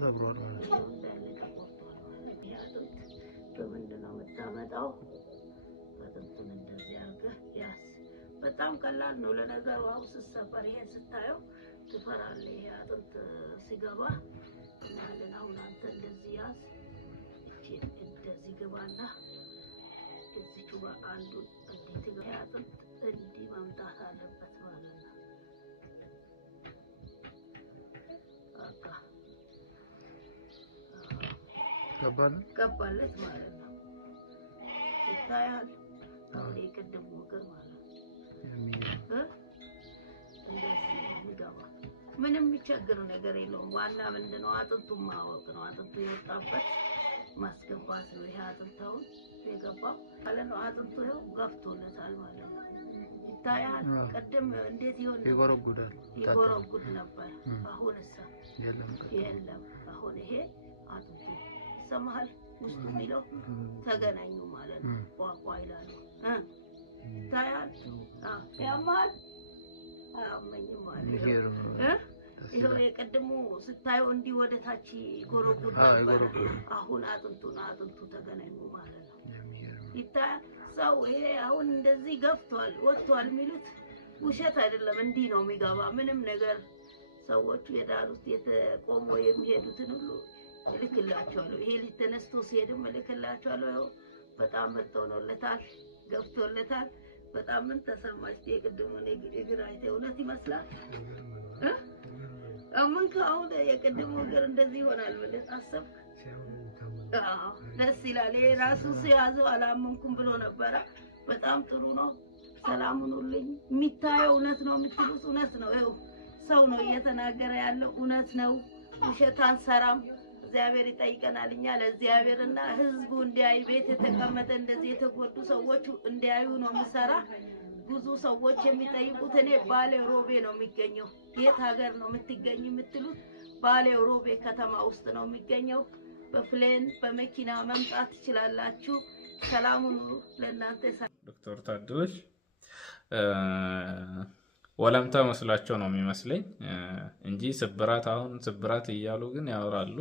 ተሰብሯል ማለት ነው። በምንድነው የምታመጣው? አጥንቱን እንደዚህ አድርገህ ያዝ። በጣም ቀላል ነው ለነገሩ። አሁን ስትሰበር ይሄን ስታየው ትፈራለህ። ይሄ አጥንት ሲገባ እናለን። አሁን አንተ እንደዚህ ያዝ። እቺ እንደዚህ ግባና እዚቹ ጋር አንዱን እንዴት ይገባ። አጥንት እንዲህ መምጣት አለበት ማለት ነው። በቃ ገባለት ማለት ነው። ይታያል። አሁን የቅድም ወገር ማለት ነው። እንደዚህ ይገባ። ምንም የሚቸግር ነገር የለውም። ዋና ምንድነው አጥንቱን ማወቅ ነው። አጥንቱ የወጣበት ማስገባት ነው። ይሄ አጥንታው የገባው ማለት ነው። አጥንቱ ይኸው ገፍቶለታል ማለት ነው። ይታያል። ቅድም እንዴት ይሆን ይጎረጉድ ነበር። አሁን እሳ የለም። አሁን ይሄ አጥንቱ ይሰማሃል። ውስጡ የሚለው ተገናኙ ማለት ነው። ቋቋ ይላሉ። ይታያል። ያማል አያመኝም ማለት ነው። ይሄው የቀድሞ ስታየው እንዲህ ወደ ታች ጎረጉድ ነበር። አሁን አጥንቱ ተገናኙ ማለት ነው። ይታያል። ሰው ይሄ አሁን እንደዚህ ገፍቷል ወጥቷል የሚሉት ውሸት አይደለም። እንዲህ ነው የሚገባ። ምንም ነገር ሰዎቹ የዳር ውስጥ የተቆሞ የሚሄዱትን ሁሉ እልክላቸዋለሁ። ይሄ ልጅ ተነስቶ ሲሄድም እልክላቸዋለሁ። በጣም መጥቶለታል፣ ገፍቶለታል። በጣም ምን ተሰማች? የቅድሙን እግር አይተህ እውነት ይመስላል? ምን ከአሁን የቅድሙ እግር እንደዚህ ይሆናል ብለህ አሰብክ? አዎ ደስ ይላል። ይሄ ራሱ ሲያዘው አላመንኩም ብሎ ነበረ። በጣም ጥሩ ነው። ሰላም ሁኑልኝ። የሚታየው እውነት ነው የምትሉት እውነት ነው። ይኸው ሰው ነው እየተናገረ ያለው እውነት ነው። ውሸት አንሰራም። እግዚአብሔር ይጠይቀናል። እኛ ለእግዚአብሔርና ህዝቡ እንዲያይ ቤት የተቀመጠ እንደዚህ የተጎዱ ሰዎች እንዲያዩ ነው የምሰራ። ብዙ ሰዎች የሚጠይቁት እኔ ባሌ ሮቤ ነው የሚገኘው። የት ሀገር ነው የምትገኝ የምትሉት? ባሌ ሮቤ ከተማ ውስጥ ነው የሚገኘው። በፕሌን በመኪና መምጣት ትችላላችሁ። ሰላም ሁኑ ለእናንተ። ዶክተር ታደለች ወለምታ መስላቸው ነው የሚመስለኝ እንጂ ስብራት አሁን ስብራት እያሉ ግን ያወራሉ።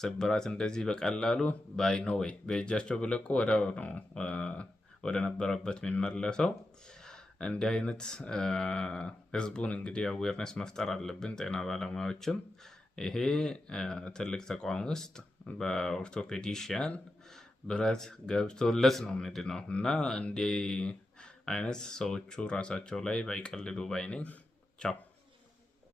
ስብራት እንደዚህ በቀላሉ ባይኖ ወይ በእጃቸው ብለቁ ወዳው ነው ወደ ነበረበት የሚመለሰው። እንዲህ አይነት ህዝቡን እንግዲህ አዌርነስ መፍጠር አለብን። ጤና ባለሙያዎችም ይሄ ትልቅ ተቋም ውስጥ በኦርቶፔዲሽያን ብረት ገብቶለት ነው ምንድነው እና እንዲህ አይነት ሰዎቹ ራሳቸው ላይ ባይቀልዱ ባይነኝ። ቻው